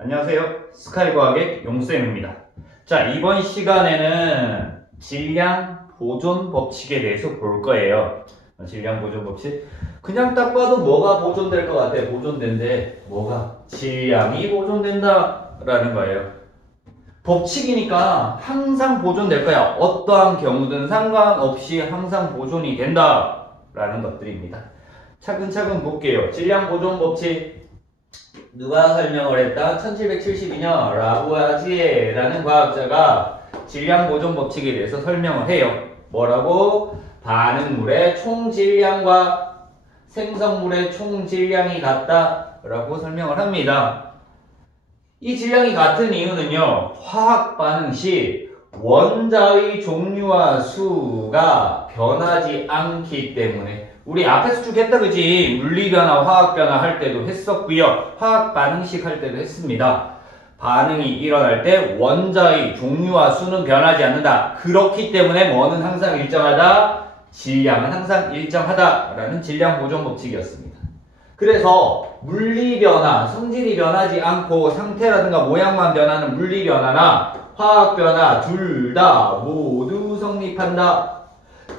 안녕하세요. 스카이과학의 용쌤입니다. 자, 이번 시간에는 질량 보존 법칙에 대해서 볼 거예요. 질량 보존 법칙. 그냥 딱 봐도 뭐가 보존될 것 같아. 보존된대. 뭐가? 질량이 보존된다라는 거예요. 법칙이니까 항상 보존될 거야. 어떠한 경우든 상관없이 항상 보존이 된다라는 것들입니다. 차근차근 볼게요. 질량 보존 법칙. 누가 설명을 했다? 1772년 라부아지에라는 과학자가 질량 보존 법칙에 대해서 설명을 해요. 뭐라고? 반응물의 총 질량과 생성물의 총 질량이 같다라고 설명을 합니다. 이 질량이 같은 이유는요, 화학 반응 시 원자의 종류와 수가 변하지 않기 때문에. 우리 앞에서 쭉 했다 그지? 물리변화, 화학변화 할 때도 했었고요. 화학 반응식 할 때도 했습니다. 반응이 일어날 때 원자의 종류와 수는 변하지 않는다. 그렇기 때문에 뭐는 항상 일정하다? 질량은 항상 일정하다라는 질량 보존 법칙이었습니다. 그래서 물리변화, 성질이 변하지 않고 상태라든가 모양만 변하는 물리변화나 화학변화 둘 다 모두 성립한다.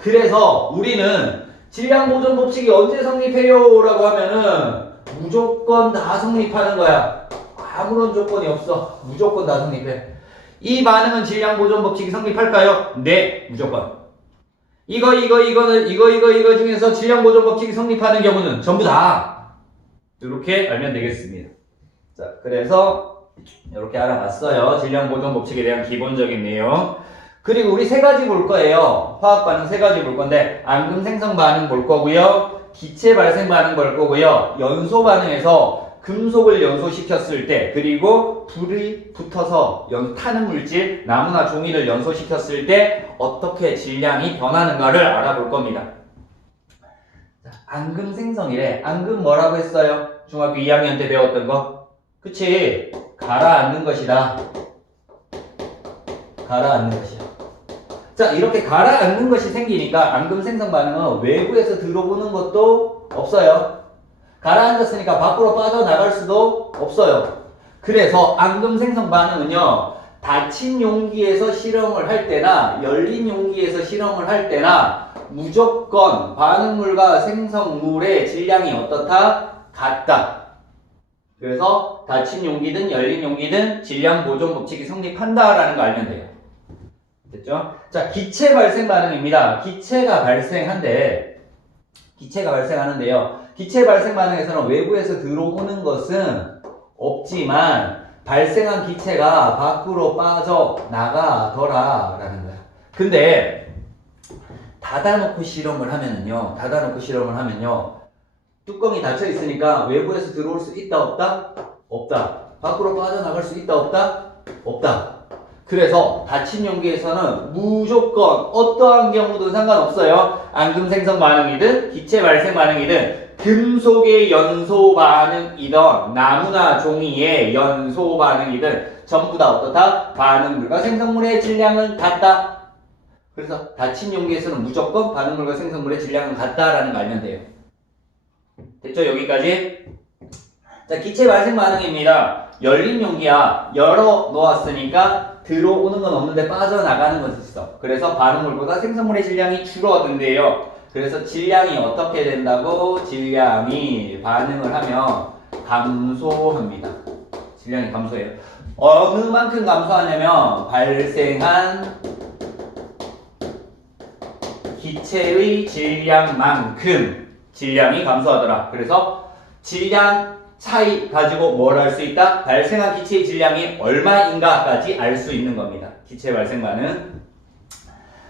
그래서 우리는 질량 보존 법칙이 언제 성립해요? 라고 하면은 무조건 다 성립하는 거야. 아무런 조건이 없어. 무조건 다 성립해. 이 반응은 질량 보존 법칙이 성립할까요? 네, 무조건. 이거 중에서 질량 보존 법칙이 성립하는 경우는 전부 다 이렇게 알면 되겠습니다. 자, 그래서 이렇게 알아봤어요. 질량 보존 법칙에 대한 기본적인 내용. 그리고 우리 세 가지 볼 거예요. 화학 반응 세 가지 볼 건데, 앙금 생성 반응 볼 거고요. 기체 발생 반응 볼 거고요. 연소 반응에서 금속을 연소시켰을 때, 그리고 불이 붙어서 타는 물질, 나무나 종이를 연소시켰을 때 어떻게 질량이 변하는가를 알아볼 겁니다. 자, 앙금 생성이래. 앙금 뭐라고 했어요? 중학교 2학년 때 배웠던 거? 그치? 가라앉는 것이다. 가라앉는 것이야. 자, 이렇게 가라앉는 것이 생기니까 앙금 생성 반응은 외부에서 들어오는 것도 없어요. 가라앉았으니까 밖으로 빠져나갈 수도 없어요. 그래서 앙금 생성 반응은요, 닫힌 용기에서 실험을 할 때나 열린 용기에서 실험을 할 때나 무조건 반응물과 생성물의 질량이 어떻다? 같다. 그래서 닫힌 용기든 열린 용기든 질량 보존 법칙이 성립한다라는 거 알면 돼요. 됐죠? 자, 기체 발생 반응입니다. 기체가 발생하는데요. 기체 발생 반응에서는 외부에서 들어오는 것은 없지만 발생한 기체가 밖으로 빠져나가더라라는 거야. 근데 닫아놓고 실험을 하면요. 뚜껑이 닫혀 있으니까 외부에서 들어올 수 있다 없다? 없다. 밖으로 빠져나갈 수 있다 없다? 없다. 그래서 닫힌 용기에서는 무조건 어떠한 경우든 상관없어요. 앙금 생성 반응이든 기체 발생 반응이든 금속의 연소 반응이든 나무나 종이의 연소 반응이든 전부 다 어떻다? 반응물과 생성물의 질량은 같다. 그래서 닫힌 용기에서는 무조건 반응물과 생성물의 질량은 같다라는 거 알면 돼요. 됐죠? 여기까지? 자, 기체 발생 반응입니다. 열린 용기야. 열어 놓았으니까 들어오는 건 없는데 빠져나가는 것이 있어. 그래서 반응물보다 생성물의 질량이 줄어든대요. 그래서 질량이 어떻게 된다고? 질량이 반응을 하면 감소합니다. 질량이 감소해요. 어느 만큼 감소하냐면 발생한 기체의 질량만큼 질량이 감소하더라. 그래서 질량 차이 가지고 뭘 할 수 있다? 발생한 기체의 질량이 얼마인가까지 알 수 있는 겁니다. 기체 발생 반응.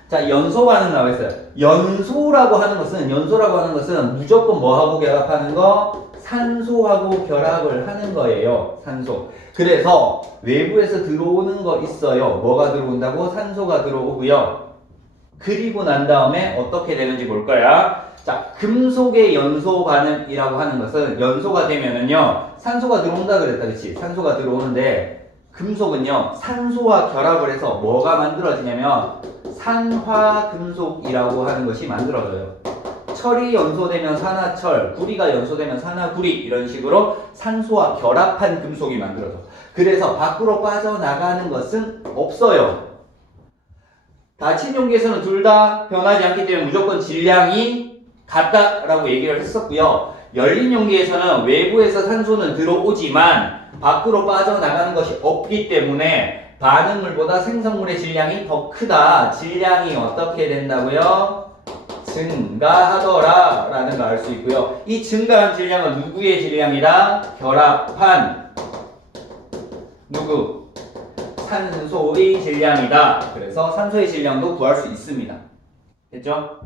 자, 연소 반응 나와 있어요. 연소라고 하는 것은 무조건 뭐하고 결합하는 거? 산소하고 결합을 하는 거예요. 산소. 그래서 외부에서 들어오는 거 있어요. 뭐가 들어온다고? 산소가 들어오고요. 그리고 난 다음에 어떻게 되는지 볼 거야. 자, 금속의 연소 반응이라고 하는 것은 연소가 되면은요, 산소가 들어온다 그랬다, 그치? 산소가 들어오는데, 금속은요, 산소와 결합을 해서 뭐가 만들어지냐면, 산화금속이라고 하는 것이 만들어져요. 철이 연소되면 산화철, 구리가 연소되면 산화구리 이런 식으로 산소와 결합한 금속이 만들어져. 그래서 밖으로 빠져나가는 것은 없어요. 닫힌 용기에서는 둘 다 변하지 않기 때문에 무조건 질량이 같다라고 얘기를 했었고요. 열린 용기에서는 외부에서 산소는 들어오지만 밖으로 빠져나가는 것이 없기 때문에 반응물보다 생성물의 질량이 더 크다. 질량이 어떻게 된다고요? 증가하더라 라는 걸 알 수 있고요. 이 증가한 질량은 누구의 질량이다? 결합한 누구? 산소의 질량이다. 그래서 산소의 질량도 구할 수 있습니다. 됐죠?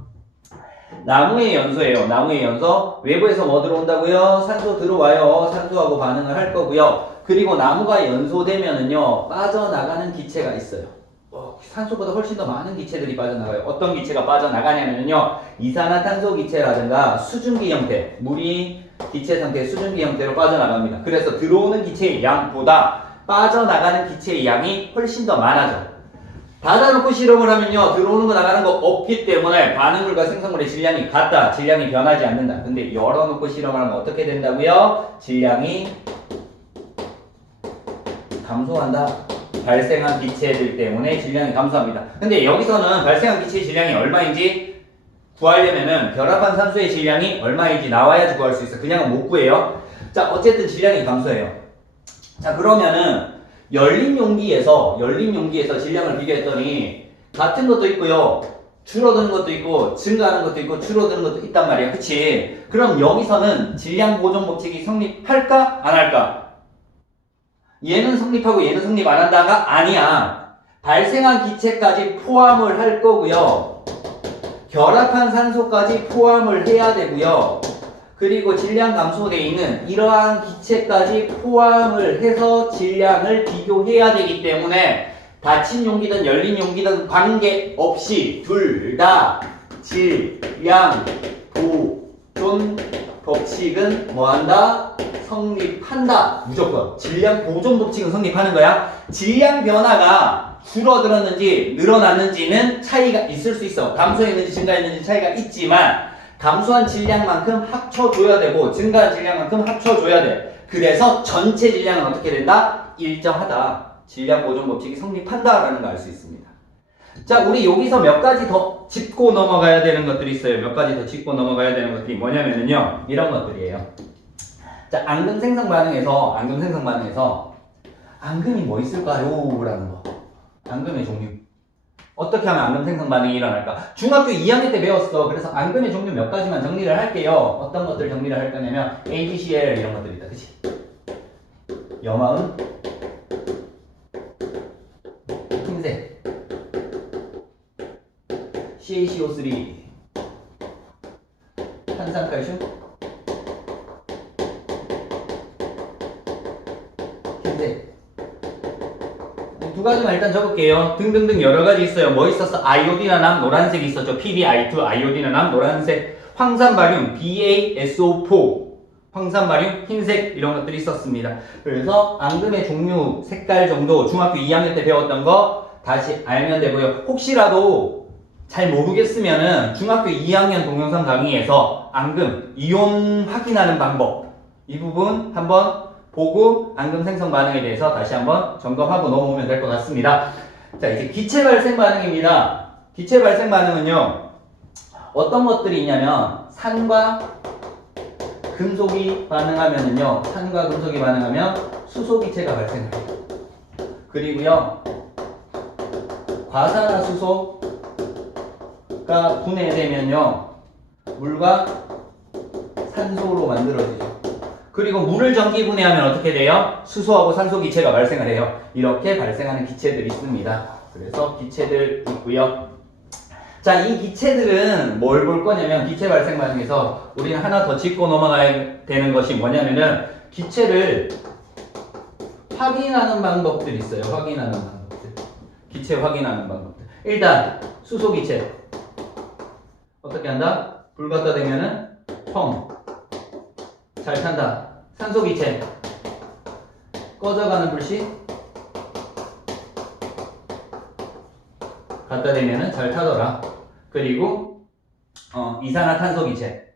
나무의 연소예요. 나무의 연소. 외부에서 뭐 들어온다고요? 산소 들어와요. 산소하고 반응을 할 거고요. 그리고 나무가 연소되면은요, 빠져나가는 기체가 있어요. 산소보다 훨씬 더 많은 기체들이 빠져나가요. 어떤 기체가 빠져나가냐면요, 이산화탄소 기체라든가 수증기 형태, 물이 기체 상태의 수증기 형태로 빠져나갑니다. 그래서 들어오는 기체의 양보다 빠져나가는 기체의 양이 훨씬 더 많아져. 닫아놓고 실험을 하면요, 들어오는 거 나가는 거 없기 때문에 반응물과 생성물의 질량이 같다. 질량이 변하지 않는다. 근데 열어놓고 실험을 하면 어떻게 된다고요? 질량이 감소한다. 발생한 기체들 때문에 질량이 감소합니다. 근데 여기서는 발생한 기체의 질량이 얼마인지 구하려면은 결합한 산소의 질량이 얼마인지 나와야지 구할 수 있어. 그냥은 못 구해요. 자, 어쨌든 질량이 감소해요. 자, 그러면은 열린 용기에서 질량을 비교했더니 같은 것도 있고요, 줄어드는 것도 있고 증가하는 것도 있고 줄어드는 것도 있단 말이야. 그치? 그럼 여기서는 질량 보존 법칙이 성립할까? 안 할까? 얘는 성립하고 얘는 성립 안 한다가 아니야. 발생한 기체까지 포함을 할 거고요, 결합한 산소까지 포함을 해야 되고요, 그리고 질량 감소되어 있는 이러한 기체까지 포함을 해서 질량을 비교해야 되기 때문에 닫힌 용기든 열린 용기든 관계없이 둘 다 질량 보존 법칙은 뭐한다? 성립한다. 무조건. 질량 보존 법칙은 성립하는 거야. 질량 변화가 줄어들었는지 늘어났는지는 차이가 있을 수 있어. 감소했는지 증가했는지 차이가 있지만 감소한 질량만큼 합쳐줘야 되고 증가한 질량만큼 합쳐줘야 돼. 그래서 전체 질량은 어떻게 된다? 일정하다. 질량 보존 법칙이 성립한다라는 걸 알 수 있습니다. 자, 우리 여기서 몇 가지 더 짚고 넘어가야 되는 것들이 있어요. 몇 가지 더 짚고 넘어가야 되는 것들이 뭐냐면요, 이런 것들이에요. 자, 앙금 생성 반응에서 앙금이 뭐 있을까요? 라는 거. 앙금의 종류. 어떻게 하면 앙금 생성 반응이 일어날까? 중학교 2학년 때 배웠어. 그래서 앙금의 종류 몇 가지만 정리를 할게요. 어떤 것들 정리를 할 거냐면 AgCl 이런 것들 있다. 그치? 염화음, 흰색, CaCO3, 탄산칼슘, 흰색. 두 가지만 일단 적을게요. 등등등 여러 가지 있어요. 뭐 있었어? 아이오디나남 노란색 있었죠. PbI2 아이오디나남 노란색, 황산바륨 BaSO4 황산바륨 흰색 이런 것들이 있었습니다. 그래서 앙금의 종류 색깔 정도 중학교 2학년 때 배웠던 거 다시 알면 되고요. 혹시라도 잘 모르겠으면은 중학교 2학년 동영상 강의에서 앙금 이온 확인하는 방법 이 부분 한번 보고 앙금 생성 반응에 대해서 다시 한번 점검하고 넘어오면 될 것 같습니다. 자, 이제 기체 발생 반응입니다. 기체 발생 반응은요, 어떤 것들이 있냐면 산과 금속이 반응하면은요, 산과 금속이 반응하면 수소 기체가 발생해요. 그리고요, 과산화수소가 분해되면요, 물과 산소로 만들어지죠. 그리고 물을 전기 분해하면 어떻게 돼요? 수소하고 산소 기체가 발생을 해요. 이렇게 발생하는 기체들이 있습니다. 그래서 기체들 있고요. 자, 이 기체들은 뭘 볼 거냐면 기체 발생 반응에서 우리는 하나 더 짚고 넘어가야 되는 것이 뭐냐면은 기체를 확인하는 방법들이 있어요. 확인하는 방법들. 기체 확인하는 방법들. 일단 수소 기체 어떻게 한다? 불 갖다 대면은 펑 잘 탄다. 산소 기체 꺼져가는 불씨 갖다 대면은 잘 타더라. 그리고 이산화탄소기체.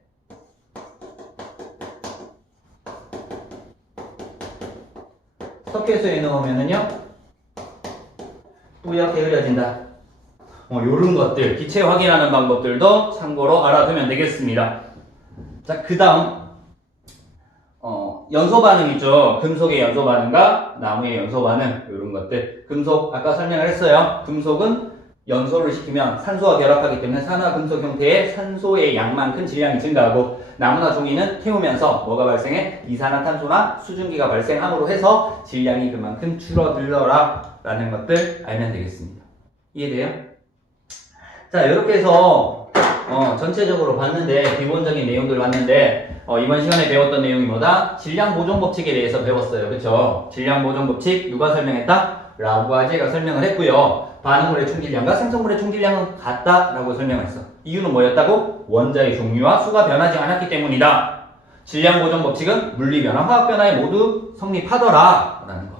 석회수에 넣으면은요, 뿌옇게 흐려진다. 요런 것들, 기체 확인하는 방법들도 참고로 알아두면 되겠습니다. 자, 그 다음, 연소 반응 있죠. 금속의 연소 반응과 나무의 연소 반응, 요런 것들. 금속, 아까 설명을 했어요. 금속은 연소를 시키면 산소와 결합하기 때문에 산화금속 형태의 산소의 양만큼 질량이 증가하고, 나무나 종이는 태우면서 뭐가 발생해? 이산화탄소나 수증기가 발생함으로 해서 질량이 그만큼 줄어들더라 라는 것들 알면 되겠습니다. 이해돼요? 자, 이렇게 해서 전체적으로 봤는데, 기본적인 내용들 봤는데, 이번 시간에 배웠던 내용이 뭐다? 질량 보존 법칙에 대해서 배웠어요. 그쵸? 질량 보존 법칙 누가 설명했다? 라부아제가 설명을 했고요. 반응물의 충질량과 생성물의 충질량은 같다라고 설명을 했어. 이유는 뭐였다고? 원자의 종류와 수가 변하지 않았기 때문이다. 질량 보존 법칙은 물리 변화, 화학 변화에 모두 성립하더라 라는 거.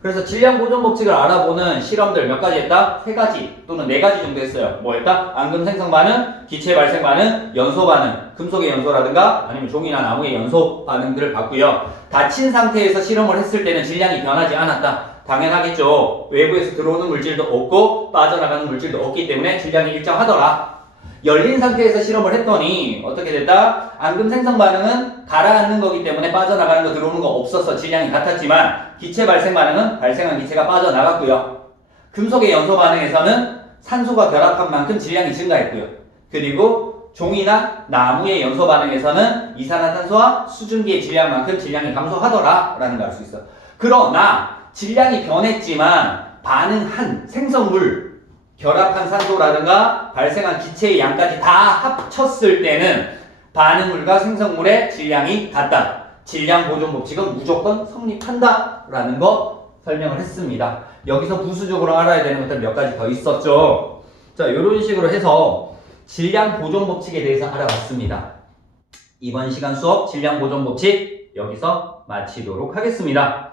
그래서 질량 보존 법칙을 알아보는 실험들 몇 가지 했다? 3가지 또는 4가지 정도 했어요. 뭐 했다? 앙금 생성 반응, 기체 발생 반응, 연소 반응, 금속의 연소라든가 아니면 종이나 나무의 연소 반응들을 봤고요. 닫힌 상태에서 실험을 했을 때는 질량이 변하지 않았다. 당연하겠죠. 외부에서 들어오는 물질도 없고 빠져나가는 물질도 없기 때문에 질량이 일정하더라. 열린 상태에서 실험을 했더니 어떻게 됐다? 앙금 생성 반응은 가라앉는 거기 때문에 빠져나가는 거 들어오는 거 없어서 질량이 같았지만, 기체 발생 반응은 발생한 기체가 빠져나갔고요. 금속의 연소 반응에서는 산소가 결합한 만큼 질량이 증가했고요. 그리고 종이나 나무의 연소 반응에서는 이산화탄소와 수증기의 질량만큼 질량이 감소하더라 라는 걸 알 수 있어. 그러나 질량이 변했지만 반응한 생성물, 결합한 산소라든가 발생한 기체의 양까지 다 합쳤을 때는 반응물과 생성물의 질량이 같다. 질량 보존 법칙은 무조건 성립한다 라는 거 설명을 했습니다. 여기서 부수적으로 알아야 되는 것들 몇 가지 더 있었죠. 자, 이런 식으로 해서 질량 보존 법칙에 대해서 알아봤습니다. 이번 시간 수업 질량 보존 법칙 여기서 마치도록 하겠습니다.